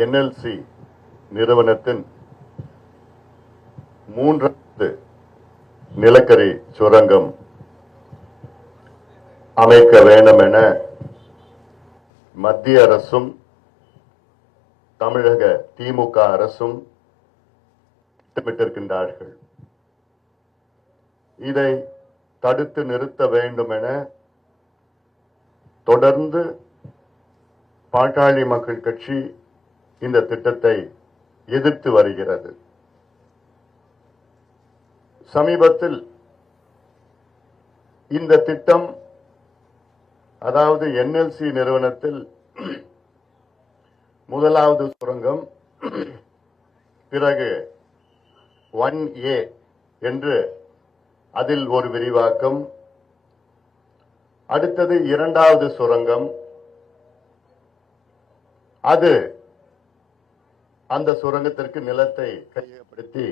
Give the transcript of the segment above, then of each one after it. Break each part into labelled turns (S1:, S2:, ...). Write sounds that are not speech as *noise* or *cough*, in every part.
S1: NLC நிறுவனத்தின் மூன்றாவது நிலக்கரி சுரங்கம் அமைக்க வேண்டும் என மத்திய அரசும் தமிழக திமுக அரசும் திட்டமிட்டிருக்கின்றார்கள். இதை தடுத்து நிறுத்த வேண்டும் என தொடர்ந்து பாட்டாளி மக்கள் கட்சி இந்த திட்டத்தை எதிர்த்து வருகிறது. சமீபத்தில் இந்த திட்டம் அதாவது என்எல்சி நிறுவனத்தில் முதலாவது சுரங்கம் பிறகு ஒன் ஏ என்று அதில் ஒரு விரிவாக்கம் அடுத்தது இரண்டாவது சுரங்கம். அது அந்த சுரங்கத்திற்கு நிலத்தை கையகப்படுத்தி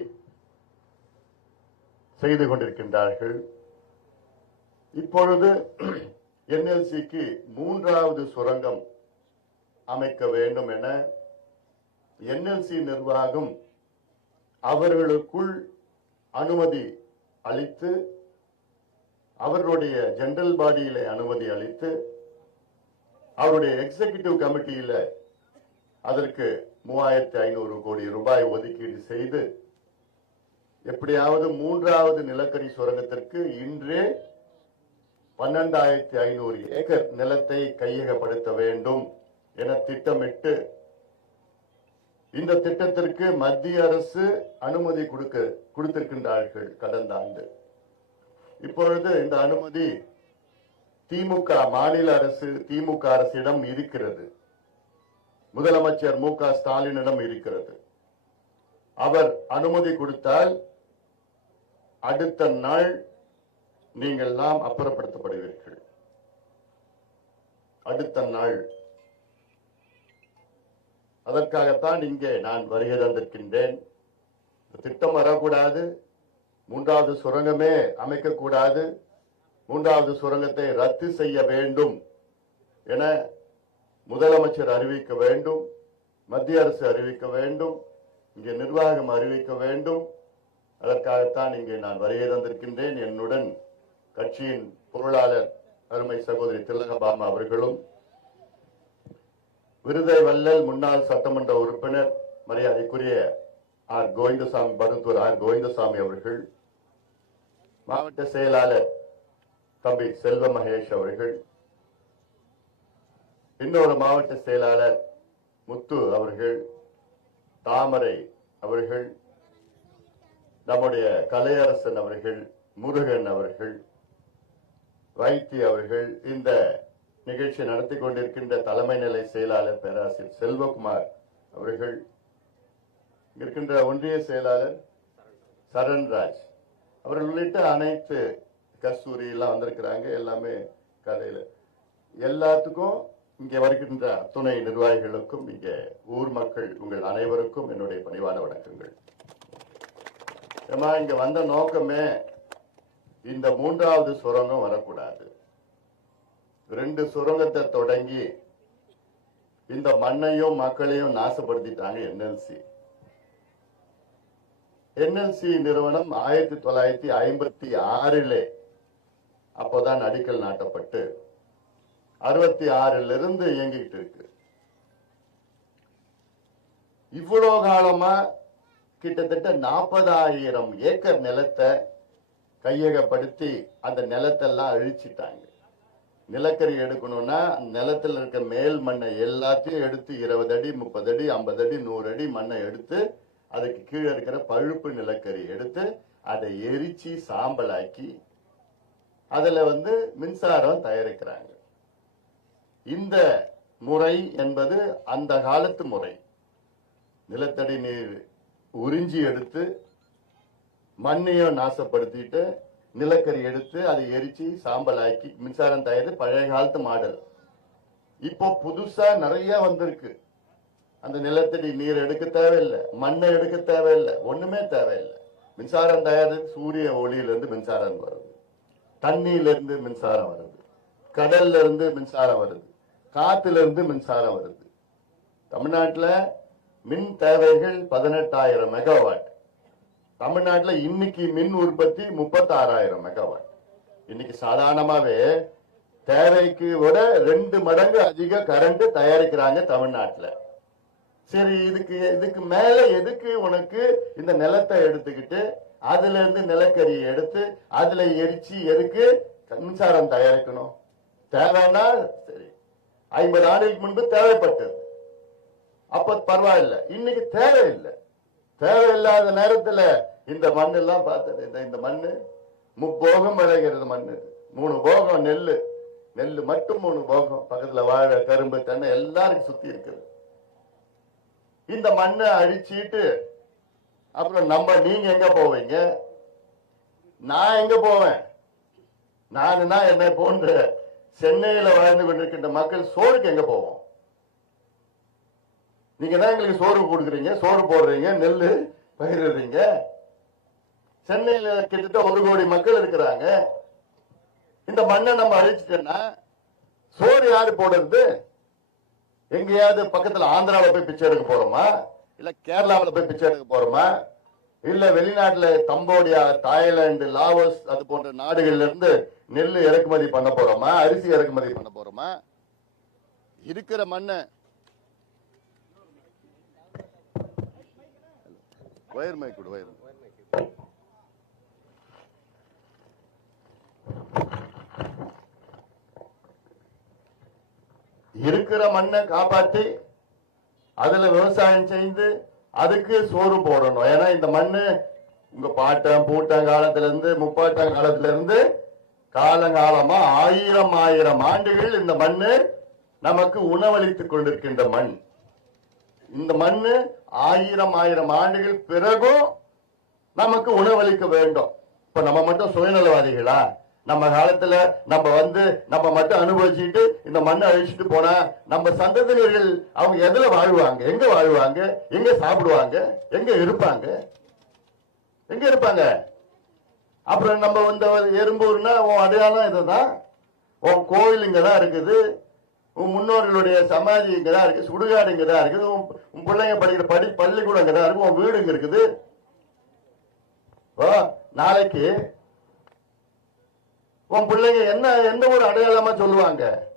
S1: செய்து கொண்டிருக்கின்றார்கள். இப்பொழுது என்எல்சிக்கு மூன்றாவது சுரங்கம் அமைக்க வேண்டும் என என்எல்சி நிர்வாகம் அவர்களுக்குள் அனுமதி அளித்து அவர்களுடைய ஜெனரல் பாடியில அனுமதி அளித்து அவருடைய எக்ஸிகியூட்டிவ் கமிட்டியில அதற்கு மூவாயிரத்தி ஐநூறு கோடி ரூபாய் ஒதுக்கீடு செய்து எப்படியாவது மூன்றாவது நிலக்கரி சுரங்கத்திற்கு இன்றே பன்னெண்டாயிரத்தி ஐநூறு ஏக்கர் நிலத்தை கையகப்படுத்த வேண்டும் என திட்டமிட்டு இந்த திட்டத்திற்கு மத்திய அரசு அனுமதி கொடுக்க கொடுத்திருக்கின்றார்கள் கடந்த ஆண்டு. இப்பொழுது இந்த அனுமதி திமுக மாநில அரசு திமுக அரசிடம் இருக்கிறது. முதலமைச்சர் மு க ஸ்டாலினிடம் இருக்கிறது. அவர் அனுமதி கொடுத்தால் அடுத்த நாள் நீங்கள் எல்லாம் அப்புறப்படுத்தப்படுவீர்கள். அடுத்த நாள். அதற்காகத்தான் இங்கே நான் வருகை தந்திருக்கின்றேன். திட்டம் வரக்கூடாது. மூன்றாவது சுரங்கமே அமைக்கக்கூடாது. மூன்றாவது சுரங்கத்தை ரத்து செய்ய வேண்டும் என முதலமைச்சர் அறிவிக்க வேண்டும் மத்திய அரசு அறிவிக்க வேண்டும் இங்கே நிர்வாகம் அறிவிக்க வேண்டும். அதற்காகத்தான் இங்கே நான் வருகை தந்திருக்கின்றேன். என்னுடன் கட்சியின் பொருளாளர் அருமை சகோதரி திலகபாமா அவர்களும் விருதை வல்லல் முன்னாள் சட்டமன்ற உறுப்பினர் மரியாதைக்குரிய ஆர் கோவிந்தசாமி மருத்துவர் ஆர் கோவிந்தசாமி அவர்கள் மாவட்ட செயலாளர் தம்பி செல்வ மகேஷ் அவர்கள் இன்னொரு மாவட்ட செயலாளர் முத்து அவர்கள் தாமரை அவர்கள் நம்முடைய கலையரசன் அவர்கள் முருகன் அவர்கள் வைத்தி அவர்கள் இந்த நிகழ்ச்சி நடத்தி கொண்டிருக்கின்ற தலைமை நிலை செயலாளர் பேராசிரியர் செல்வகுமார் அவர்கள் இருக்கின்ற ஒன்றிய செயலாளர் சரண்ராஜ் அவர்கள் உள்ளிட்ட அனைத்து கஸ்தூரி எல்லாம் வந்திருக்கிறாங்க. எல்லாமே கதையில் எல்லாத்துக்கும் இங்கே வருகின்ற துணை நிர்வாகிகளுக்கும் இங்கே ஊர் மக்கள் உங்கள் அனைவருக்கும் என்னுடைய பணிவான வணக்கங்கள். ஏமா இங்க வந்த நோக்கமே இந்த மூன்றாவது சுரங்கம் வரக்கூடாது. ரெண்டு சுரங்கத்தை தொடங்கி இந்த மண்ணையும் மக்களையும் நாசப்படுத்திட்டாங்க என்எல்சி. என்எல்சி நிறுவனம் ஆயிரத்தி தொள்ளாயிரத்தி ஐம்பத்தி ஆறிலே அப்போதான் அடிக்கல் நாட்டப்பட்டு அறுபத்தி ஆறுல இருந்து இயங்கிட்டு இருக்கு. இவ்வளவு காலமா கிட்டத்தட்ட நாற்பதாயிரம் ஏக்கர் நிலத்தை கையகப்படுத்தி அந்த நிலத்தெல்லாம் அழிச்சிட்டாங்க. நிலக்கரி எடுக்கணும்னா நிலத்துல இருக்க மேல் மண்ணை எல்லாத்தையும் எடுத்து இருபது அடி முப்பது அடி ஐம்பது அடி நூறு அடி மண்ணை எடுத்து அதுக்கு கீழே இருக்கிற பழுப்பு நிலக்கரி எடுத்து அதை எரிச்சு சாம்பலாக்கி அதுல வந்து மின்சாரம் தயாரிக்கிறாங்க. இந்த முறை என்பது அந்த காலத்து முறை. நிலத்தடி நீர் உறிஞ்சி எடுத்து மண்ணையும் நாசப்படுத்திட்டு நிலக்கரி எடுத்து அதை எரிச்சு சாம்பலாக்கி மின்சாரம் தயாரி பழைய காலத்து மாடல். இப்போ புதுசா நிறைய வந்திருக்கு. அந்த நிலத்தடி நீர் எடுக்க தேவையில்லை மண்ணை எடுக்க தேவையில்லை ஒண்ணுமே தேவையில்லை. மின்சாரம் தயாரித்து சூரிய ஒளியிலிருந்து மின்சாரம் வருது. தண்ணியிலிருந்து மின்சாரம் வருது. கடல்ல இருந்து மின்சாரம் வருது. காத்துல இருந்து மின்சாரம் வருது. தமிழ்நாட்டில் மின் தேவைகள் பதினெட்டாயிரம் மெகாவாட். தமிழ்நாட்டில் இன்னைக்கு மின் உற்பத்தி முப்பத்தாறாயிரம் மெகாவாட். இன்னைக்கு சாதாரணமாவே தேவைக்கு விட ரெண்டு மடங்கு அதிக கரண்ட் தயாரிக்கிறாங்க தமிழ்நாட்டில். சரி இதுக்கு இதுக்கு மேல எதுக்கு உனக்கு இந்த நிலத்தை எடுத்துக்கிட்டு அதுல இருந்து நிலக்கரியை எடுத்து அதுல எரிச்சு எதுக்கு மின்சாரம் தயாரிக்கணும்? தேவைன்னா சரி ஐம்பது ஆண்டுகளுக்கு முன்பு தேவைப்பட்டது. அப்ப பரவாயில்ல. இன்னைக்கு தேவையில்லை. தேவையில்லாத நேரத்துல இந்த மண் எல்லாம் பார்த்தது இந்த இந்த முப்போகம் விளைகிறது மண்ணு. மூணு போகம் நெல் நெல் மட்டும் மூணு போகம். பக்கத்துல வாழை கரும்பு தென்னை எல்லாருக்கும் சுத்தி இருக்குது. இந்த மண்ணை அழிச்சிட்டு அப்புறம் நம்ம நீங்க எங்க போவீங்க? நான் எங்க போவேன்? நானுன்னா என்னை போன்ற சென்னையில வாழ்ந்து கொண்டிருக்கின்ற மக்கள் சோறுக்கு எங்க போவோம்? நீங்க தான் எங்களுக்கு சோறு கொடுக்குறீங்க சோறு போடுறீங்க நெல் பயிரிடுறீங்க. சென்னையில கிட்டத்தட்ட ஒரு கோடி மக்கள் இருக்கிறாங்க. இந்த மண்ணை நம்ம அழிச்சிட்டோம்னா சோறு யாரு போடுறது? எங்கேயாவது பக்கத்துல ஆந்திராவில் போய் பிச்சை எடுக்க போறோமா? இல்ல கேரளாவில் போய் பிச்சை எடுக்க போறோமா? இல்ல வெளிநாட்டுல கம்போடியா தாய்லாந்து லாவோஸ் அது போன்ற நாடுகள்ல இருந்து நெல் இறக்குமதி பண்ண போறோமா? அரிசி இறக்குமதி பண்ண போறோமா? இருக்கிற மண்ணை வயர் மை கொடு வயர் இருக்கிற மண்ணை காப்பாத்தி அதுல விவசாயம் செய்து அதுக்கு சோறு போடணும். ஏன்னா இந்த மண்ணு உங்க பாட்டன் பூட்டன் காலத்துல இருந்து முப்பாட்டம் காலத்துல இருந்து காலங்காலமா ஆயிரம் ஆயிரம் ஆண்டுகள் இந்த மண்ணு நமக்கு உணவளித்துக் கொண்டிருக்கின்ற மண். இந்த மண்ணு ஆயிரம் ஆயிரம் ஆண்டுகள் பிறகும் நமக்கு உணவளிக்க வேண்டும். இப்ப நம்ம மட்டும் சுயநலவாதிகளா? நம்ம காலத்துல நம்ம வந்து நம்ம மட்டும் அனுபவிச்சுட்டு இந்த மண்ணை அழிச்சிட்டு போனா நம்ம சந்ததியினர்கள் அவங்க எதுல வாழ்வாங்க? எங்க வாழ்வாங்க? எங்க சாப்பிடுவாங்க? எங்க இருப்பாங்க? எங்க இருப்பாங்க? அப்புறம் நம்ம வந்து எறும்பூர்னா உன் அடையாளம் இதுதான். உன் கோயில் இங்கதான் இருக்குது. உன் முன்னோர்களுடைய சமாதி இங்கதான் இருக்குது சுடுகாடு இங்கதான் இருக்குது. உன் உன் பிள்ளைங்க படிக்கிற படி பள்ளிக்கூடம் இங்கதான் இருக்கு. உன் வீடு இங்க இருக்குது. ஓ, நாளைக்கு உன் பிள்ளைங்க என்ன எந்த ஒரு அடையாளமா சொல்லுவாங்க?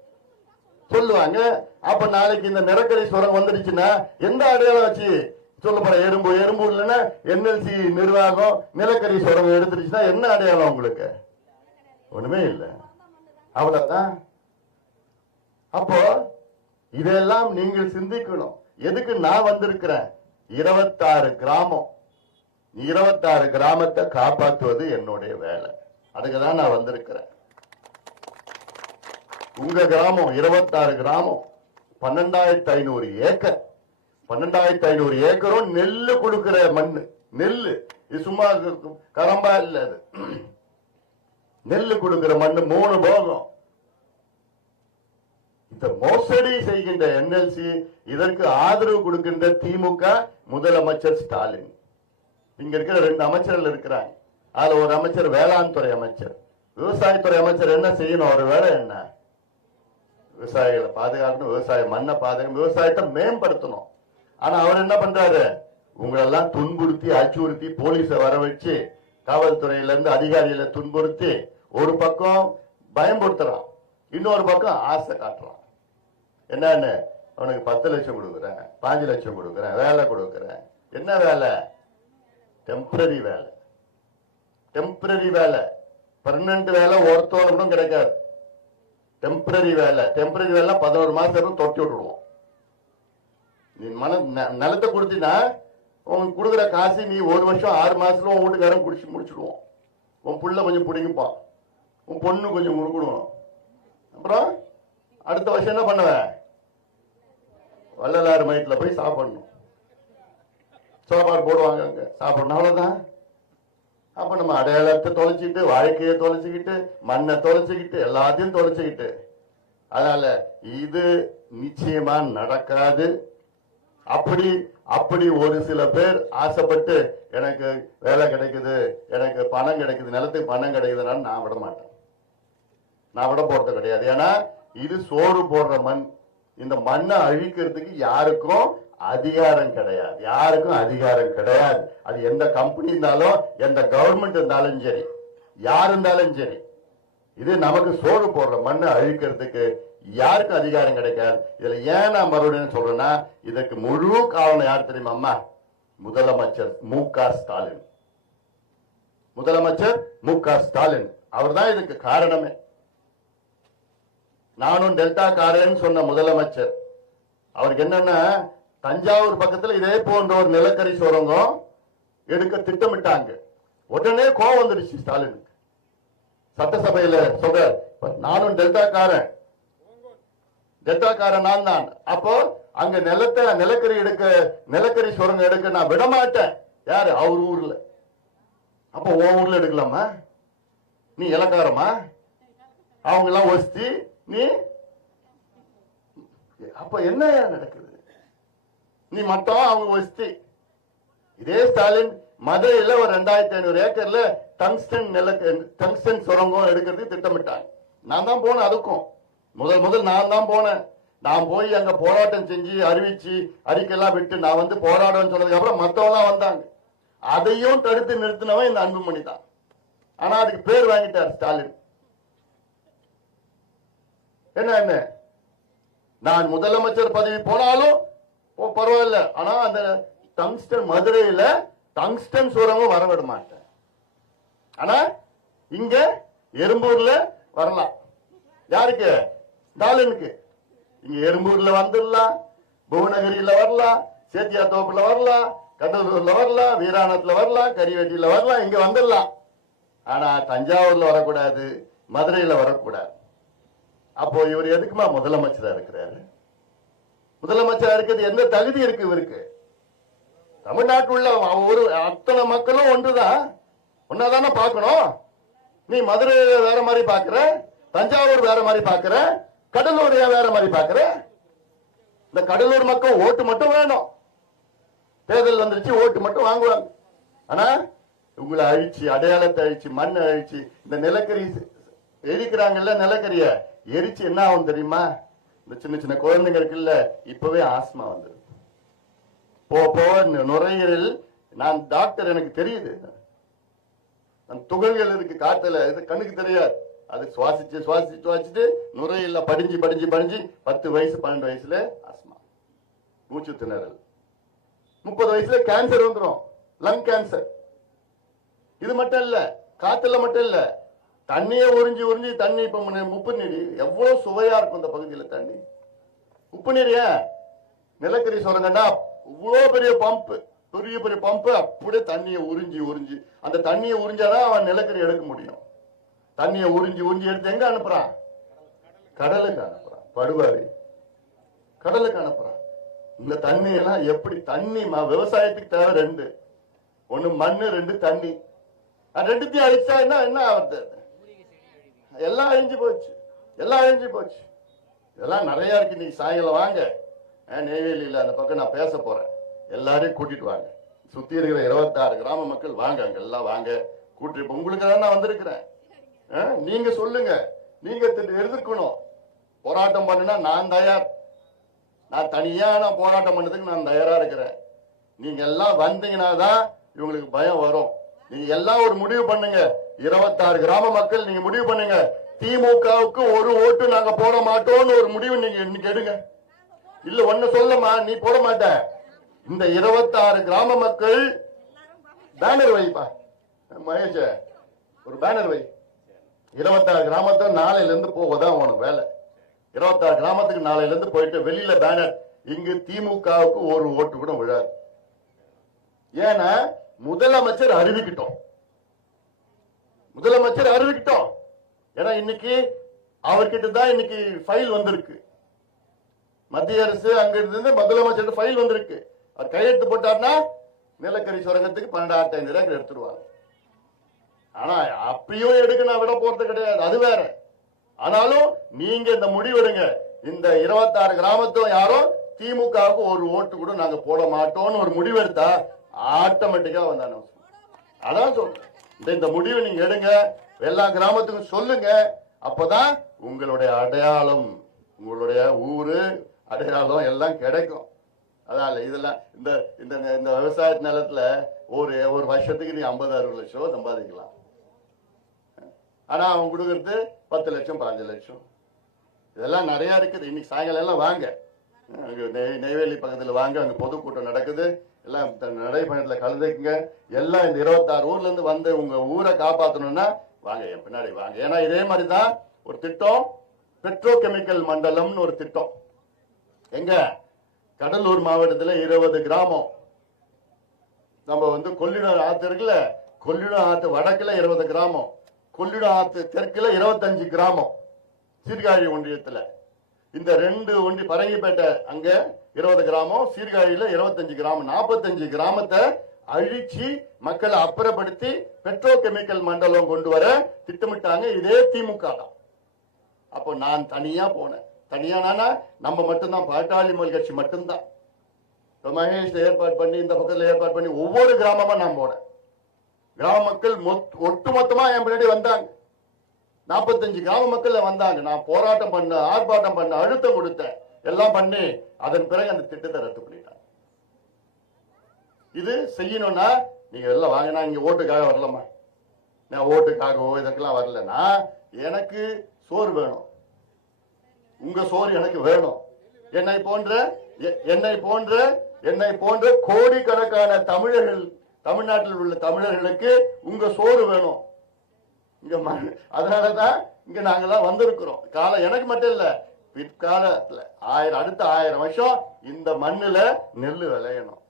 S1: சொல்லுவாங்க. அப்ப நாளைக்கு இந்த நிறக்கரி சுரம் வந்துடுச்சுன்னா எந்த அடையாளம் வச்சு சொல்ல போற எறும்பு எறும்பு இல்லைன்னா என்எல்சி நிர்வாகம் நிலக்கரி சுரங்கம் எடுத்துருச்சுன்னா என்ன அடையாளம் உங்களுக்கு? ஒண்ணுமே இல்லை. அவ்வளவுதான். அப்போ இதெல்லாம் நீங்கள் சிந்திக்கணும். எதுக்கு நான் வந்திருக்கிறேன்? இருபத்தாறு கிராமம். இருபத்தாறு கிராமத்தை காப்பாற்றுவது என்னுடைய வேலை. அதுக்கு தான் நான் வந்திருக்கிறேன். உங்க கிராமம் இருபத்தாறு கிராமம். பன்னெண்டாயிரத்தி ஐநூறு ஏக்கர். பன்னெண்டாயிரத்தி ஐநூறு ஏக்கரும் நெல் கொடுக்கிற மண்ணு. நெல் இது சும்மா கரம்பா இல்ல அது. நெல் கொடுக்கிற மண்ணு மூணு போகம் இந்த மோசடி செய்கின்ற என்எல்சி இதற்கு ஆதரவு கொடுக்கின்ற திமுக முதலமைச்சர் ஸ்டாலின். இங்க இருக்கிற ரெண்டு அமைச்சர்கள் இருக்கிறாங்க. அதுல ஒரு அமைச்சர் வேளாண் துறை அமைச்சர். விவசாயத்துறை அமைச்சர் என்ன செய்யணும்? ஒரு வேலை என்ன? விவசாயிகளை பாதுகாக்கணும். விவசாய மண்ணை பாதுகாக்கணும். விவசாயத்தை மேம்படுத்தணும். ஆனா அவர் என்ன பண்றாரு? உங்களெல்லாம் துன்புறுத்தி அச்சுறுத்தி போலீஸை வர வச்சு காவல்துறையில இருந்து அதிகாரிகளை துன்புறுத்தி ஒரு பக்கம் பயன்படுத்துறான் இன்னொரு பக்கம் ஆசை காட்டுறான். என்னன்னு? அவனுக்கு பத்து லட்சம் கொடுக்குறேன் பாஞ்சு லட்சம் கொடுக்குறேன் வேலை கொடுக்குறேன். என்ன வேலை? டெம்பரரி வேலை. டெம்பரரி வேலை. பர்மனன்ட் வேலை ஒருத்தவனுக்கு கூட கிடைக்காது. டெம்பரரி வேலை. டெம்பரரி வேலை பதினோரு மாசம் தொட்டி விட்டுடுவோம். மன ந- நிலத்தை கொடுத்தீங்கன்னா உங்களுக்கு கொடுக்குற காசு நீ ஒரு வருஷம் ஆறு மாசத்துல உன் வீட்டுக்காரன் குடிச்சு முடிச்சிடுவோம் உன் புள்ள கொஞ்சம் பிடிங்கிப்பான் உன் பொண்ணு கொஞ்சம் முறுக்கணும் அப்புறம் அடுத்த வருஷம் என்ன பண்ணுவேன் வள்ளலாறு மயத்தில் போய் சாப்பிடணும். சாப்பாடு போடுவாங்க அங்க. சாப்பிடணும். அவ்வளவுதான். அப்ப நம்ம அடையாளத்தை தொலைச்சிக்கிட்டு வாழ்க்கையை தொலைச்சிக்கிட்டு மண்ணை தொலைச்சிக்கிட்டு எல்லாத்தையும் தொலைச்சிக்கிட்டு. அதனால இது நிச்சயமா நடக்காது. அப்படி அப்படி ஒரு சில பேர் ஆசைப்பட்டு எனக்கு வேலை கிடைக்குது எனக்கு பணம் கிடைக்குது நிலத்துக்கு பணம் கிடைக்குதுன்னா நான் விட மாட்டேன். நான் விட போறது கிடையாது. ஏன்னா இது சோறு போடுற மண். இந்த மண்ணை அழிக்கிறதுக்கு யாருக்கும் அதிகாரம் கிடையாது. யாருக்கும் அதிகாரம் கிடையாது. அது எந்த கம்பெனி இருந்தாலும் எந்த கவர்மெண்ட் இருந்தாலும் சரி. யார் இருந்தாலும் சரி. இது நமக்கு சோறு போடுற மண்ணை அழிக்கிறதுக்கு யாருக்கும் அதிகாரம் கிடைக்காது? இதுல ஏன் நான் மறுபடியும் சொல்றேன்னா இதற்கு முழு காரணம் யார் தெரியுமா அம்மா முதலமைச்சர் மு க ஸ்டாலின். முதலமைச்சர் மு க ஸ்டாலின். அவர்தான் இதுக்கு காரணமே. நானும் டெல்டா காரன் சொன்ன முதலமைச்சர். அவருக்கு என்னன்னா தஞ்சாவூர் பக்கத்துல இதே போன்ற ஒரு நிலக்கரி சுரங்கம் எடுக்க திட்டமிட்டாங்க. உடனே கோவம் வந்துருச்சு ஸ்டாலினுக்கு. சட்டசபையில சொல்ற நானும் டெல்டா காரன் டெல்டா காரன் நான் தான். அப்போ அங்க நிலத்தை நிலக்கரி எடுக்க நிலக்கரி சுரங்க எடுக்க நான் விட மாட்டேன் யாரு? அவர் ஊர்ல. அப்போ ஓ ஊர்ல எடுக்கலாமா? நீ இலக்காரமா அவங்க எல்லாம் ஒஸ்தி. நீ? அப்ப என்ன நடக்குது? நீ மட்டும் அவங்க ஒஸ்தி. இதே ஸ்டாலின் மதுரையில ஒரு ரெண்டாயிரத்தி ஐநூறு ஏக்கர்ல டங்ஸ்டன் நில டங்ஸ்டன் சுரங்கம் எடுக்கிறதுக்கு திட்டமிட்டாங்க. நான் தான் போனேன் அதுக்கும். முதல் முதல் நான் தான் போனேன். நான் போய் அங்க போராட்டம் செஞ்சு அறிவிச்சு அறிக்கையெல்லாம் விட்டு நான் வந்து போராடுவேன்னு சொன்னதுக்கு அப்புறம் மற்றவெல்லாம் வந்தாங்க. அதையும் தடுத்து நிறுத்தினவன் இந்த அன்புமணி தான். ஆனா அதுக்கு பேர் வாங்கிட்டார் ஸ்டாலின். என்ன என்ன? நான் முதலமைச்சர் பதவி போனாலும் ஓ பரவாயில்ல. ஆனா அந்த டங்ஸ்டன் மதுரையில டங்ஸ்டன் சூரமும் வரவிட மாட்டேன். ஆனா இங்க எறும்பூர்ல வரலாம். யாருக்கு? ஸ்டாலினுக்கு. இங்க எறும்பூர்ல வந்துடலாம் புவனகிரியில வரலாம் சேத்தியா தோப்புல வரலாம் கடலூர்ல வரலாம் வீராணத்துல வரலாம் கரிவெட்டியில வரலாம் இங்க வந்துடலாம். ஆனா தஞ்சாவூர்ல வரக்கூடாது மதுரையில வரக்கூடாது. அப்போ இவர் எதுக்குமா முதலமைச்சரா இருக்கிறாரு? முதலமைச்சரா இருக்கிறது எந்த தகுதி இருக்கு இவருக்கு? தமிழ்நாட்டுல ஒரு அத்தனை மக்களும் ஒன்றுதான். ஒன்னாதானே பார்க்கணும்? நீ மதுரை வேற மாதிரி பாக்குற தஞ்சாவூர் வேற மாதிரி பாக்குற கடலூர் ஏன் வேற மாதிரி பாக்குற இந்த கடலூர் மக்கள் ஓட்டு மட்டும் வேணும். தேர்தல் வந்துருச்சு ஓட்டு மட்டும் வாங்குவாங்க. ஆனா உங்களை அழிச்சு அடையாளத்தை அழிச்சு மண் அழிச்சு இந்த நிலக்கரி எரிக்கிறாங்கல்ல நிலக்கரிய எரிச்சு என்ன ஆகும் தெரியுமா? இந்த சின்ன சின்ன குழந்தைங்க இருக்குல்ல இப்பவே ஆஸ்மா வந்துடும் போ போ நுரையீரல் நான் டாக்டர் எனக்கு தெரியுது. அந்த துகள்கள் இருக்கு காத்துல இது கண்ணுக்கு தெரியாது. அது சுவாசிச்சு சுவாசிச்சு சுவாசிச்சுட்டு நுரையீரல படிஞ்சு படிஞ்சு படிஞ்சு பத்து வயசு பன்னெண்டு வயசுல ஆஸ்மா மூச்சு திணறல். முப்பது வயசுல கேன்சர் வந்துடும் லங் கேன்சர் இது மட்டும் இல்ல காத்துல மட்டும் இல்ல தண்ணியை உறிஞ்சி உறிஞ்சி தண்ணி இப்ப முன்ன- உப்பு நீர் எவ்வளவு சுவையா இருக்கும் இந்த பகுதியில தண்ணி. உப்பு நீர் ஏன்? நிலக்கரி சுரங்கன்னா இவ்வளோ பெரிய பம்ப் பெரிய பெரிய பம்ப் அப்படியே தண்ணியை உறிஞ்சி உறிஞ்சி. அந்த தண்ணியை உறிஞ்சாதான் அவன் நிலக்கரி எடுக்க முடியும். தண்ணியை உறிஞ்சி உறிஞ்சி எடுத்து எங்க அனுப்புறான்? கடலுக்கு அனுப்புறான். படுவாரி. கடலுக்கு அனுப்புறான். இந்த தண்ணி எல்லாம் எப்படி தண்ணி விவசாயத்துக்கு தேவை ரெண்டு. ஒண்ணு மண்ணு ரெண்டு தண்ணி. ரெண்டுத்தையும் அழிச்சா என்ன என்ன ஆகுது எல்லாம் அழிஞ்சு போச்சு. எல்லாம் அழிஞ்சு போச்சு. இதெல்லாம் நிறைய இருக்கு. இன்னைக்கு சாயங்காலம் வாங்க. நெய்வேலியில் அந்த பக்கம் நான் பேச போறேன். எல்லாரையும் கூட்டிட்டு வாங்க. சுத்தி இருக்கிற இருபத்தாறு கிராம மக்கள் வாங்க அங்க எல்லாம் வாங்க கூட்டி உங்களுக்கு தான் நான் வந்திருக்கிறேன். நீங்க சொல்லுங்க. நீங்க எதிர்க்கணும். போராட்டம் பண்ணினா நான் தயார். நான் தனியா நான் போராட்டம் பண்ணதுக்கு நான் தயாரா இருக்கிறேன். நீங்க எல்லாம் வந்தீங்கன்னா தான் இவங்களுக்கு பயம் வரும். நீங்க எல்லாம் ஒரு முடிவு பண்ணுங்க. இருபத்தாறு கிராம மக்கள் நீங்க முடிவு பண்ணுங்க. திமுகவுக்கு ஒரு ஓட்டு நாங்க போட மாட்டோம்னு ஒரு முடிவு நீங்க இன்னைக்கு எடுங்க. இல்ல ஒன்னு சொல்லமா நீ போட மாட்ட. இந்த இருபத்தாறு கிராம மக்கள் பேனர் வைப்பா. மகேஷ ஒரு பேனர் வை. இருபத்தாறு கிராமத்தை நாளையில இருந்து போகதான் உனக்கு வேலை? இருபத்தாறு கிராமத்துக்கு நாளையில இருந்து போயிட்டு வெளியில பேனர் இங்கு திமுகவுக்கு ஒரு ஓட்டு கூட விழாது. ஏன்னா முதலமைச்சர் அறிவிக்கிட்டோம். முதலமைச்சர் அறிவிக்கிட்டோம். ஏன்னா இன்னைக்கு அவர்கிட்ட தான் இன்னைக்கு ஃபைல் வந்திருக்கு. மத்திய அரசு அங்க இருந்து முதலமைச்சர் ஃபைல் வந்திருக்கு. அவர் கையெழுத்து போட்டார்னா நிலக்கரி சுரங்கத்துக்கு பன்னெண்டாயிரத்தி ஐநூறு ஏக்கர் எடுத்துருவாங்க ஆனா அப்பயும் எடுக்க நான் விட போறது கிடையாது. அது வேற. ஆனாலும் நீங்க இந்த முடிவெடுங்க இந்த இருபத்தாறு கிராமத்தும் யாரும் திமுகவுக்கு ஒரு ஓட்டு கூட நாங்க போட மாட்டோம்னு ஒரு முடிவு எடுத்தா ஆட்டோமேட்டிக்கா வந்தானே அதான் சொல்றேன். இந்த இந்த முடிவை நீங்க எடுங்க. எல்லா கிராமத்துக்கும் சொல்லுங்க. அப்பதான் உங்களுடைய அடையாளம் உங்களுடைய ஊரு அடையாளம் எல்லாம் கிடைக்கும். அதால இதெல்லாம் இந்த இந்த இந்த விவசாய நிலத்துல ஒரு ஒரு வருஷத்துக்கு நீ ஐம்பது அறுபது லட்சம் சம்பாதிக்கலாம். ஆனா அவன் கொடுக்கறது பத்து லட்சம் பதினஞ்சு லட்சம். இதெல்லாம் நிறைய இருக்குது. இன்னைக்கு சாயங்காலம் எல்லாம் வாங்க. நெய் நெய்வேலி பக்கத்தில் வாங்க. அங்கே பொதுக்கூட்டம் நடக்குது. எல்லாம் இந்த கலந்துக்குங்க. எல்லாம் இந்த இருபத்தாறு ஊர்லேருந்து வந்து உங்கள் ஊரை காப்பாற்றணும்னா வாங்க என் பின்னாடி வாங்க. ஏன்னா இதே மாதிரி தான் ஒரு திட்டம். பெட்ரோ கெமிக்கல் மண்டலம்னு ஒரு திட்டம். எங்க? கடலூர் மாவட்டத்தில் இருபது கிராமம். நம்ம வந்து கொள்ளிடம் ஆத்து இருக்குல்ல கொள்ளிடம் ஆத்து வடக்குல இருபது கிராமம். கொள்ளிடம் ஆத்து தெற்குல இருபத்தஞ்சு கிராமம் சீர்காழி ஒன்றியத்தில். இந்த ரெண்டு ஒன்றி பரங்கிப்பேட்டை அங்க இருபது கிராமம் சீர்காழியில இருபத்தஞ்சு கிராமம். நாற்பத்தஞ்சு கிராமத்தை அழிச்சு மக்களை அப்புறப்படுத்தி பெட்ரோ கெமிக்கல் மண்டலம் கொண்டு வர திட்டமிட்டாங்க. இதே திமுக தான். அப்போ நான் தனியா போனேன். தனியானா நம்ம மட்டும்தான் பாட்டாளி மக்கள் கட்சி மட்டும்தான். இப்ப மகேஷ் ஏற்பாடு பண்ணி இந்த பக்கத்தில் ஏற்பாடு பண்ணி ஒவ்வொரு கிராமமா நான் போனேன். கிராம மக்கள் மொத்- ஒட்டுமொத்தமா என் பின்னாடி வந்தாங்க. நாற்பத்தஞ்சு கிராம மக்கள் வந்தாங்க. நான் போராட்டம் பண்ண ஆர்ப்பாட்டம் பண்ண அழுத்தம் கொடுத்தேன். எல்லாம் பண்ணி அதன் பிறகு அந்த திட்டத்தை ரத்து பண்ணிட்டாங்க. இது செய்யணும்னா நீங்க எல்லாம் வாங்கினா இங்க ஓட்டுக்காக வரலாமா நான் ஓட்டுக்காகவோ இதற்கெல்லாம் வரலன்னா எனக்கு சோறு வேணும். உங்க சோறு எனக்கு வேணும். என்னை போன்ற எ- என்னை போன்ற என்னை போன்ற கோடிக்கணக்கான தமிழர்கள் தமிழ்நாட்டில் உள்ள தமிழர்களுக்கு உங்க சோறு வேணும். இங்க ம- அதனாலதான் இங்க நாங்கெல்லாம் வந்திருக்கிறோம். காலம் எனக்கு மட்டும் இல்ல பிற்காலத்துல ஆயிரம் அடுத்த ஆயிரம் வருஷம் இந்த மண்ணுல நெல் விளையணும்.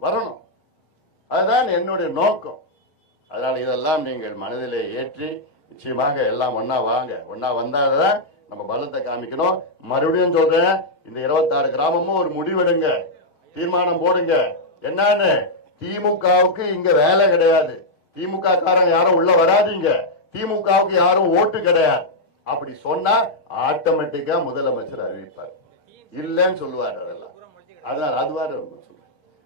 S1: வரணும். அதுதான் என்னுடைய நோக்கம். அதனால இதெல்லாம் நீங்கள் மனதிலே ஏற்றி நிச்சயமாக எல்லாம் ஒண்ணா வாங்க. ஒண்ணா வந்தால்தான் நம்ம பலத்தை காமிக்கணும். மறுபடியும் சொல்றேன் இந்த இருபத்தாறு கிராமமும் ஒரு முடிவெடுங்க. தீர்மானம் போடுங்க. என்னன்னு? திமுகவுக்கு இங்க வேலை கிடையாது. திமுக காரங்க யாரும் உள்ள வராதீங்க. திமுகவுக்கு யாரும் ஓட்டு கிடையாது. அப்படி சொன்னா ஆட்டோமேட்டிக்கா முதலமைச்சர் அறிவிப்பார். இல்லைன்னு சொல்லுவார் அதெல்லாம். அதனால அதுவாரு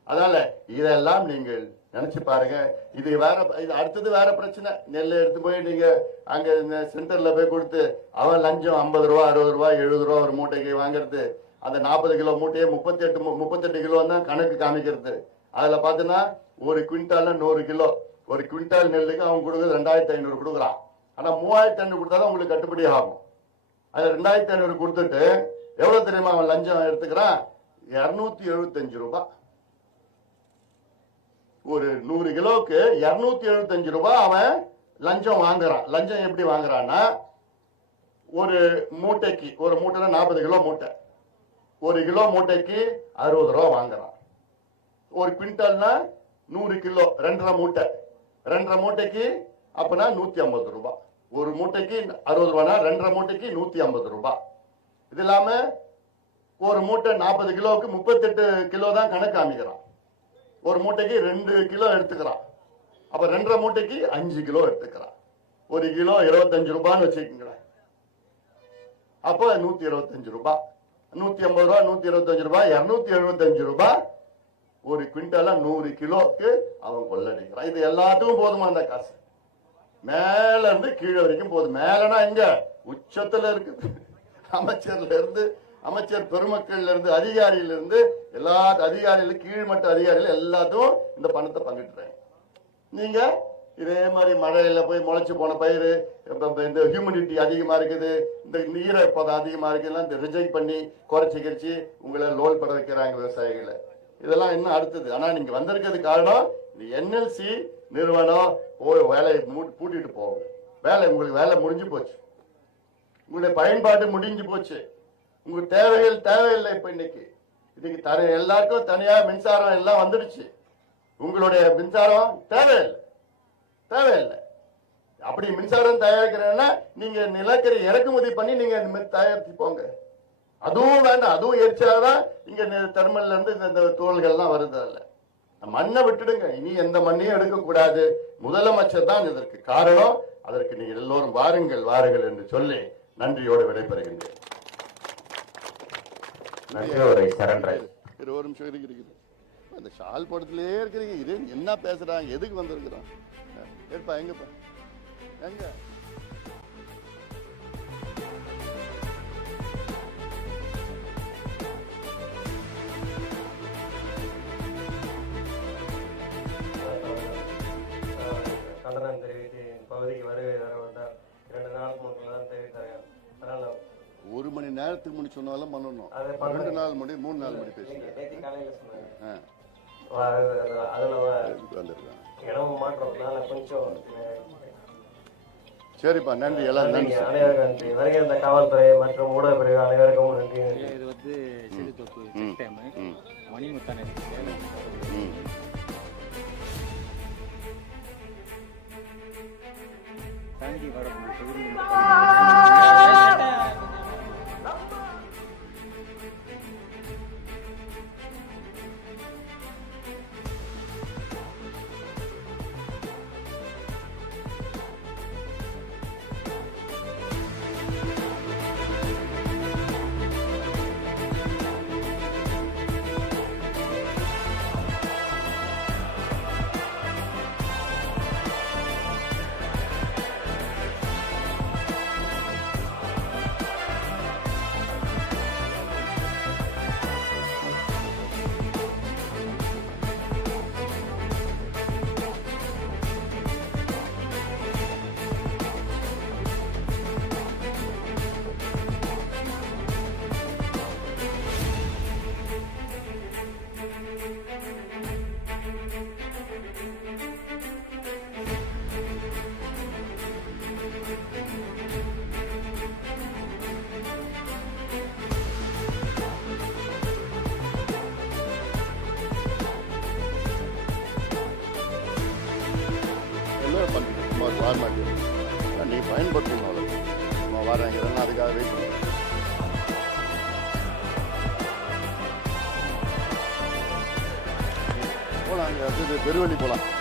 S1: அதனால இதெல்லாம் நீங்கள் நினைச்சு பாருங்க. இது வேற இது அடுத்தது வேற பிரச்சனை. நெல்லை எடுத்து போய் நீங்க அங்க இந்த சென்டர்ல போய் கொடுத்து அவன் லஞ்சம் ஐம்பது ரூபா அறுபது ரூபா எழுபது ரூபா ஒரு மூட்டைக்கு வாங்குறது. அந்த நாற்பது கிலோ மூட்டையை முப்பத்தி எட்டு முப்பத்தெட்டு கிலோ தான் கணக்கு காமிக்கிறது. அதுல பாத்தீங்கன்னா ஒரு குவிண்டால்ல நூறு கிலோ. ஒரு குவிண்டால் நெல்லுக்கு அவன் கொடுக்குறது ரெண்டாயிரத்தி ஐநூறு கொடுக்குறான். ஆனா மூவாயிரத்தி ஐநூறு கொடுத்தாதான் உங்களுக்கு கட்டுப்படி ஆகும். அது ரெண்டாயிரத்தி ஐநூறு கொடுத்துட்டு எவ்வளவு தெரியுமா அவன் லஞ்சம் எடுத்துக்கிறான்? இருநூத்தி எழுபத்தஞ்சு ரூபாய். ஒரு நூறு கிலோவுக்கு இருநூத்தி எழுபத்தஞ்சு ரூபாய் அவன் லஞ்சம் வாங்குறான் லஞ்சம் எப்படி வாங்குறான்னா ஒரு மூட்டைக்கு ஒரு மூட்டைனா நாற்பது கிலோ மூட்டை. ஒரு கிலோ மூட்டைக்கு அறுபது ரூபா வாங்குறான். ஒரு குவிண்டல்னா நூறு கிலோ ரெண்டரை மூட்டை. ரெண்டரை மூட்டைக்கு அப்பனா நூத்தி ஐம்பது ரூபாய். ஒரு மூட்டைக்கு அறுபது ரூபானா ரெண்டரை மூட்டைக்கு நூத்தி ஐம்பது ரூபாய். இது இல்லாம ஒரு மூட்டை நாற்பது கிலோவுக்கு முப்பத்தெட்டு கிலோ தான் கணக்கு காமிக்கிறான். ஒரு மூட்டைக்கு ரெண்டு கிலோ எடுத்துக்கிறான். அப்ப ரெண்டரை மூட்டைக்கு அஞ்சு கிலோ எடுத்துக்கிறான். ஒரு கிலோ இருபத்தஞ்சு ரூபான்னு வச்சுக்கோங்களேன். அப்போ நூத்தி இருபத்தஞ்சு ரூபாய் நூத்தி ஐம்பது ரூபாய் நூத்தி இருபத்தஞ்சு ரூபாய் இருநூத்தி எழுபத்தஞ்சு ரூபாய் ஒரு குவிண்டாலா நூறு கிலோக்கு அவன் கொள்ளடிக்கிறான். இது எல்லாத்துக்கும் போதுமா அந்த காசு? மேல இருந்து கீழே வரைக்கும் போதும். மேலனா எங்க? உச்சத்துல இருக்குது. *laughs* அமைச்சர்ல இருந்து அமைச்சர் பெருமக்கள்ல இருந்து அதிகாரியில இருந்து எல்லா அதிகாரிகளும் கீழ்மட்ட அதிகாரிகள் எல்லாத்தையும் இந்த பணத்தை பங்கிட்டுறாங்க. நீங்க இதே மாதிரி மழையில போய் முளைச்சு போன பயிர் இந்த ஹியூமிடிட்டி அதிகமா இருக்குது இந்த ஈரப்பதம் அதிகமா இருக்குலாம் இந்த ரிஜெக்ட் பண்ணி குறைச்சி கிரிச்சு உங்களை லோல் பட வைக்கிறாங்க விவசாயிகளை. இதெல்லாம் இன்னும் அடுத்தது. ஆனா நீங்க வந்திருக்கிறது காரணம் இந்த என்எல்சி நிறுவனம் போய் வேலையை பூட்டிட்டு போகும் வேலை உங்களுக்கு வேலை முடிஞ்சு போச்சு. உங்களுடைய பயன்பாடு முடிஞ்சு போச்சு. உங்களுக்கு தேவைகள் தேவையில்லை இப்ப இன்னைக்கு. இன்னைக்கு தர எல்லாருக்கும் தனியா மின்சாரம் எல்லாம் வந்துடுச்சு. உங்களுடைய மின்சாரம் தேவையில்லை. தேவையில்லை. அப்படி மின்சாரம் தயாரிக்கிறேன்னா நீங்க நிலக்கரி இறக்குமதி பண்ணி நீங்க தயாரித்து போங்க. அதுவும் வேண்டாம் அதுவும் எரிச்சாதான் இங்க தெர்மல்ல இருந்து இந்த- இந்த வருது அல்ல மண்ணை விட்டுடுங்க. இனி எந்த மண்ணையும் எடுக்கக்கூடாது. முதலமைச்சர் தான் இதற்கு காரணம். அதற்கு நீங்கள் எல்லோரும் வாருங்கள் வாருங்கள் என்று சொல்லி நன்றியோடு விடைபெறுகின்றேன்.
S2: நல்ல
S1: ஒரு நிமிஷம் இருக்கிறீங்க அந்த ஷால் படத்துலயே இருக்கிறீங்க. இது என்ன பேசுறாங்க? எதுக்கு வந்திருக்கிறோம்? கேட்பா எங்கப்பா? எங்க?
S3: கண்டனம் தெரிவித்து பகுதிக்கு வருகை தர இரண்டு நாள் முன்பு தான் தெரிவித்தார்கள். அதனால்
S1: ஒரு மணி நேரத்துக்கு முன்னாடி சொன்னாலும் பண்ணணும். ரெண்டு நாள் முடி மூணு நாள் முடி பேசுங்க. சரிப்பா நன்றி எல்லாம் நன்றி
S3: நன்றி. வருகை இந்த காவல்துறை மற்றும் ஊடக பிரிவு அனைவருக்கும் நன்றி
S4: இது வந்து செடித்தோப்பு செக் டைமு. மணிமுத்தான தாண்டி வரக்கூடிய
S1: பெருவழி போலாம்.